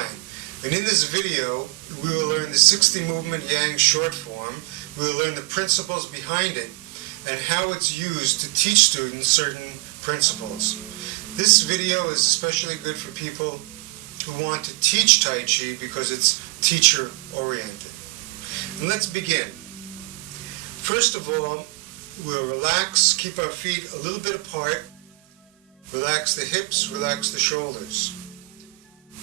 spine. And in this video, we will learn the 60 movement Yang short form, we will learn the principles behind it, and how it's used to teach students certain principles. This video is especially good for people who want to teach Tai Chi because it's teacher-oriented. And let's begin. First of all, we'll relax, keep our feet a little bit apart, relax the hips, relax the shoulders.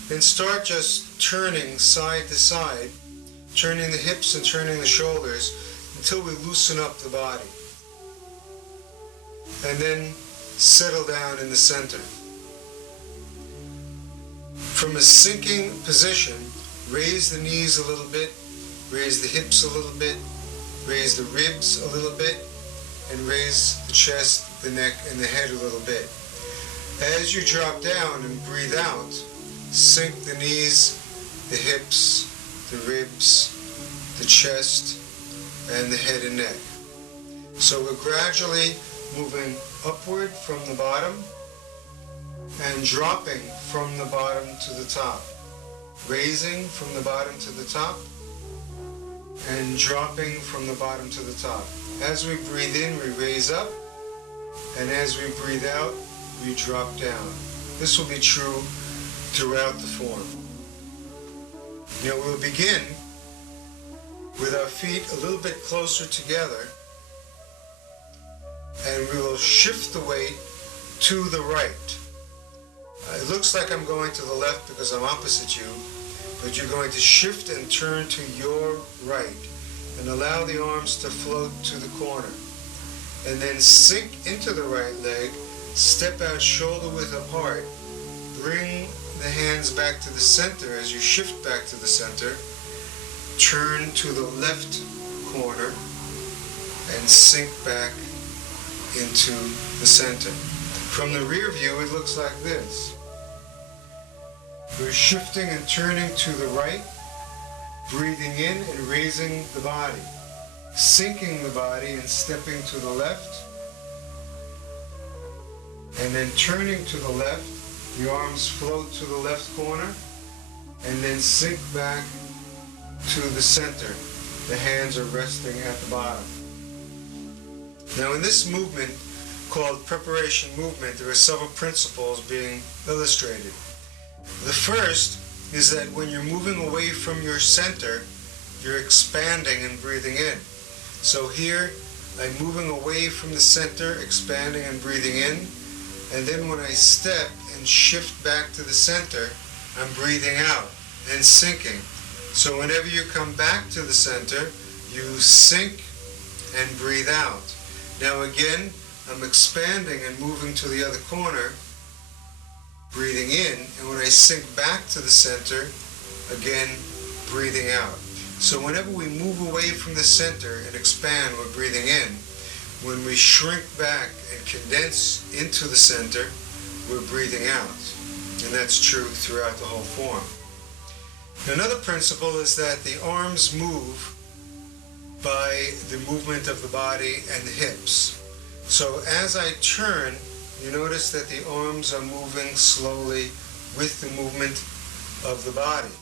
Then start just turning side to side, turning the hips and turning the shoulders until we loosen up the body. And then settle down in the center. From a sinking position, raise the knees a little bit, raise the hips a little bit, raise the ribs a little bit, and raise the chest, the neck, and the head a little bit. As you drop down and breathe out, sink the knees, the hips, the ribs, the chest, and the head and neck. So we're gradually moving upward from the bottom and dropping from the bottom to the top. Raising from the bottom to the top and dropping from the bottom to the top. As we breathe in, we raise up, and as we breathe out, we drop down. This will be true throughout the form. Now we'll begin with our feet a little bit closer together, and we will shift the weight to the right. It looks like I'm going to the left because I'm opposite you, but you're going to shift and turn to your right and allow the arms to float to the corner. And then sink into the right leg, step out shoulder width apart, bring the hands back to the center as you shift back to the center, turn to the left corner, and sink back into the center. From the rear view, it looks like this. We're shifting and turning to the right, breathing in and raising the body, sinking the body and stepping to the left, and then turning to the left, the arms float to the left corner, and then sink back to the center. The hands are resting at the bottom. Now in this movement, called preparation movement, there are several principles being illustrated. The first is that when you're moving away from your center, you're expanding and breathing in. So here, I'm moving away from the center, expanding and breathing in, and then when I step and shift back to the center, I'm breathing out and sinking. So whenever you come back to the center, you sink and breathe out. Now again, I'm expanding and moving to the other corner, breathing in, and when I sink back to the center, again, breathing out. So whenever we move away from the center and expand, we're breathing in. When we shrink back and condense into the center, we're breathing out. And that's true throughout the whole form. Another principle is that the arms move by the movement of the body and the hips. So as I turn, you notice that the arms are moving slowly with the movement of the body.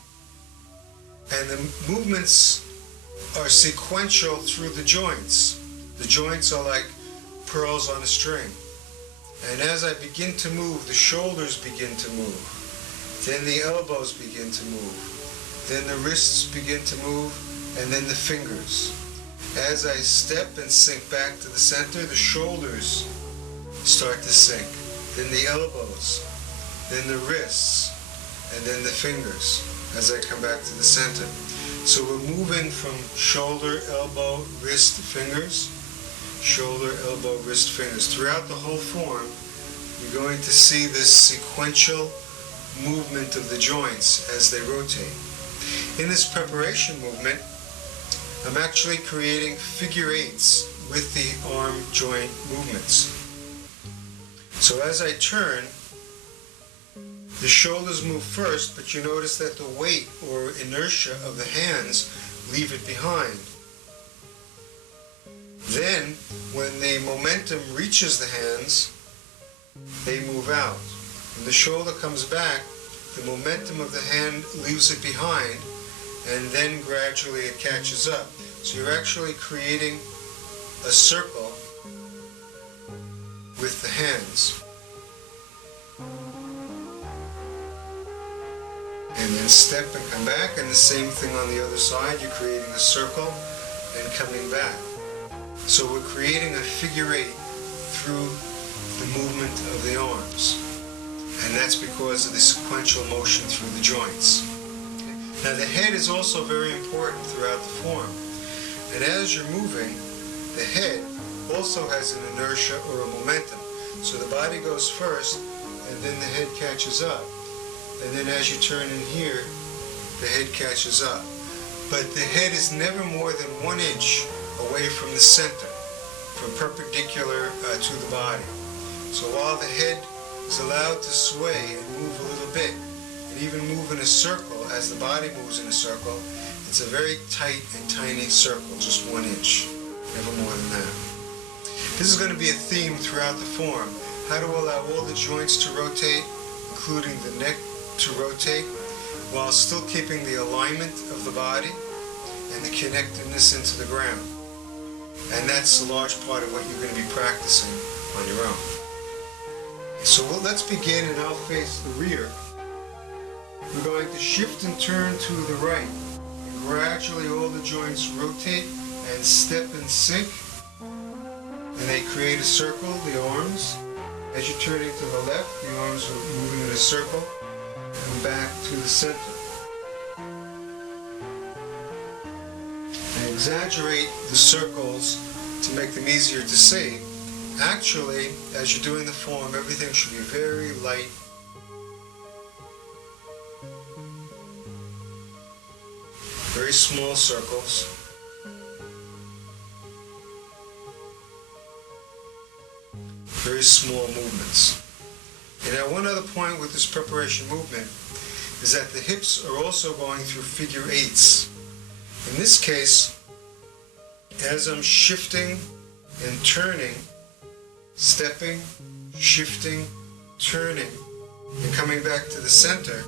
And the movements are sequential through the joints. The joints are like pearls on a string. And as I begin to move, the shoulders begin to move. Then the elbows begin to move. Then the wrists begin to move, and then the fingers. As I step and sink back to the center, the shoulders start to sink. Then the elbows, then the wrists, and then the fingers as I come back to the center. So we're moving from shoulder, elbow, wrist, fingers, shoulder, elbow, wrist, fingers. Throughout the whole form, you're going to see this sequential movement of the joints as they rotate. In this preparation movement, I'm actually creating figure eights with the arm joint movements. So as I turn, the shoulders move first, but you notice that the weight or inertia of the hands leave it behind. Then, when the momentum reaches the hands, they move out. When the shoulder comes back, the momentum of the hand leaves it behind, and then gradually it catches up. So you're actually creating a circle with the hands. And then step and come back, and the same thing on the other side. You're creating a circle and coming back. So we're creating a figure eight through the movement of the arms. And that's because of the sequential motion through the joints. Now the head is also very important throughout the form. And as you're moving, the head also has an inertia or a momentum. So the body goes first, and then the head catches up. And then as you turn in here, the head catches up. But the head is never more than 1 inch away from the center, from perpendicular to the body. So while the head is allowed to sway and move a little bit, and even move in a circle as the body moves in a circle, it's a very tight and tiny circle, just 1 inch, never more than that. This is going to be a theme throughout the form, how to allow all the joints to rotate, including the neck to rotate, while still keeping the alignment of the body and the connectedness into the ground. And that's a large part of what you're going to be practicing on your own. So let's begin, and I'll face the rear. We're going to shift and turn to the right. And gradually all the joints rotate and step and sink. And they create a circle, the arms. As you're turning to the left, the arms are moving in a circle and back to the center. And exaggerate the circles to make them easier to see. Actually, as you're doing the form, everything should be very light. Very small circles. Very small movements. And now one other point with this preparation movement is that the hips are also going through figure eights. In this case, as I'm shifting and turning, stepping, shifting, turning, and coming back to the center,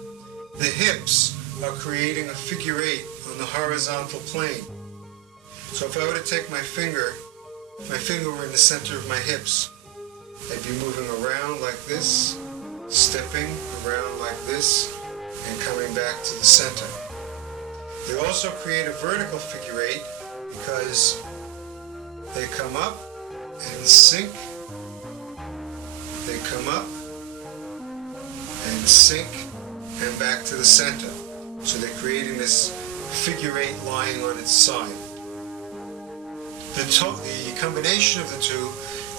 the hips are creating a figure eight on the horizontal plane. So if I were to take my finger were in the center of my hips, I'd be moving around like this, stepping around like this, and coming back to the center. They also create a vertical figure eight because they come up and sink. They come up and sink and back to the center. So they're creating this figure eight lying on its side. The combination of the two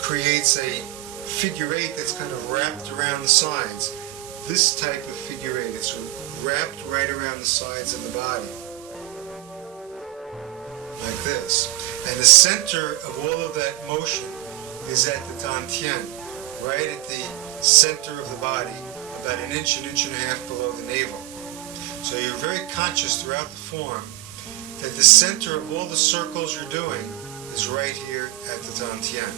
creates a figure eight that's kind of wrapped around the sides. This type of figure eight, it's wrapped right around the sides of the body. Like this. And the center of all of that motion is at the dantian, right at the center of the body, about an inch and a half below the navel. So you're very conscious throughout the form that the center of all the circles you're doing is right here at the dantian.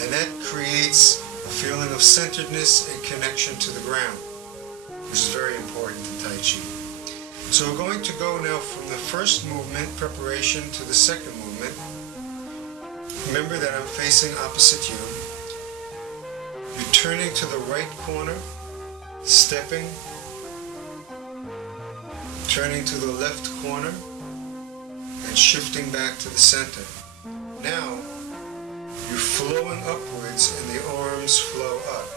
And that creates a feeling of centeredness and connection to the ground, which is very important in Tai Chi. So we're going to go now from the first movement, preparation, to the second movement. Remember that I'm facing opposite you. You're turning to the right corner, stepping, turning to the left corner, and shifting back to the center. Now, you're flowing upwards and the arms flow up.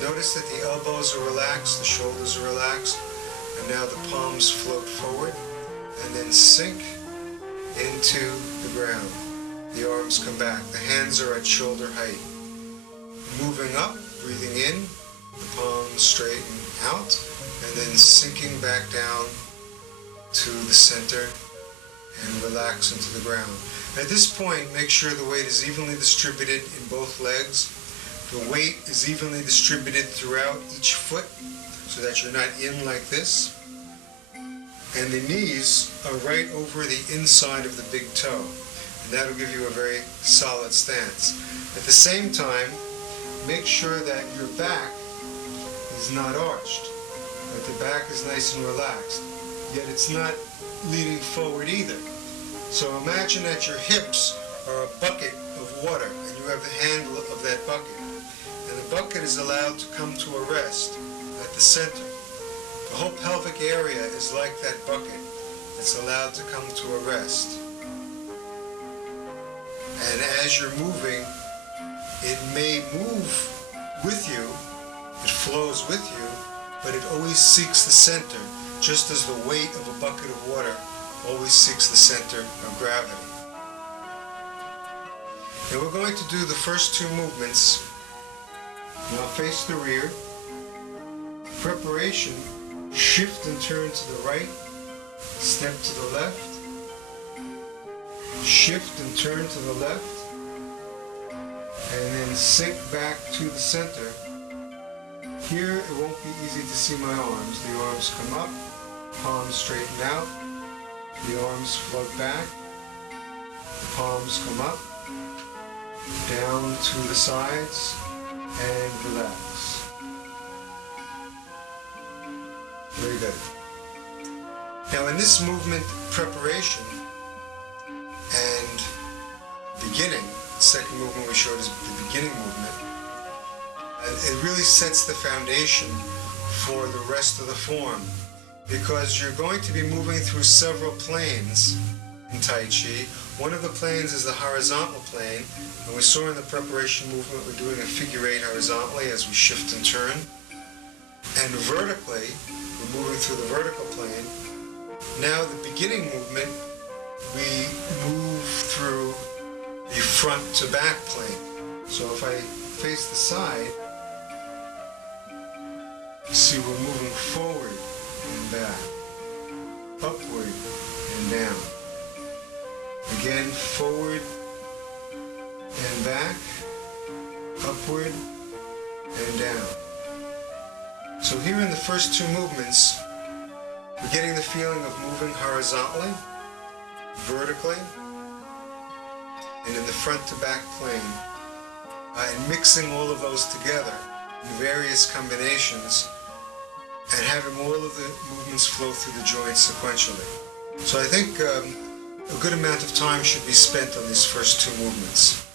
Notice that the elbows are relaxed, the shoulders are relaxed, and now the palms float forward and then sink into the ground. The arms come back. The hands are at shoulder height. Moving up, breathing in, the palms straighten out, and then sinking back down to the center and relax into the ground. At this point, make sure the weight is evenly distributed in both legs. The weight is evenly distributed throughout each foot so that you're not in like this. And the knees are right over the inside of the big toe. And that'll give you a very solid stance. At the same time, make sure that your back is not arched. but the back is nice and relaxed. Yet it's not leaning forward either. So imagine that your hips are a bucket of water and you have the handle of that bucket. And the bucket is allowed to come to a rest at the center. The whole pelvic area is like that bucket. It's allowed to come to a rest. And as you're moving, it may move with you, it flows with you, but it always seeks the center, just as the weight of a bucket of water always seeks the center of gravity. And we're going to do the first two movements. Now face the rear. Preparation, shift and turn to the right, step to the left, shift and turn to the left, and then sink back to the center. Here it won't be easy to see my arms. The arms come up, palms straighten out, the arms float back, the palms come up, down to the sides, and relax. Very good. Now in this movement preparation and beginning, the second movement we showed is the beginning movement, it really sets the foundation for the rest of the form, because you're going to be moving through several planes in Tai Chi. One of the planes is the horizontal plane, and we saw in the preparation movement we're doing a figure eight horizontally as we shift and turn. And vertically, we're moving through the vertical plane. Now the beginning movement, we move through the front to back plane. So if I face the side, see we're moving forward and back, upward and down. Again, forward and back, upward and down. So here in the first two movements, we're getting the feeling of moving horizontally, vertically, and in the front to back plane, and mixing all of those together in various combinations and having all of the movements flow through the joints sequentially. So I think a good amount of time should be spent on these first two movements.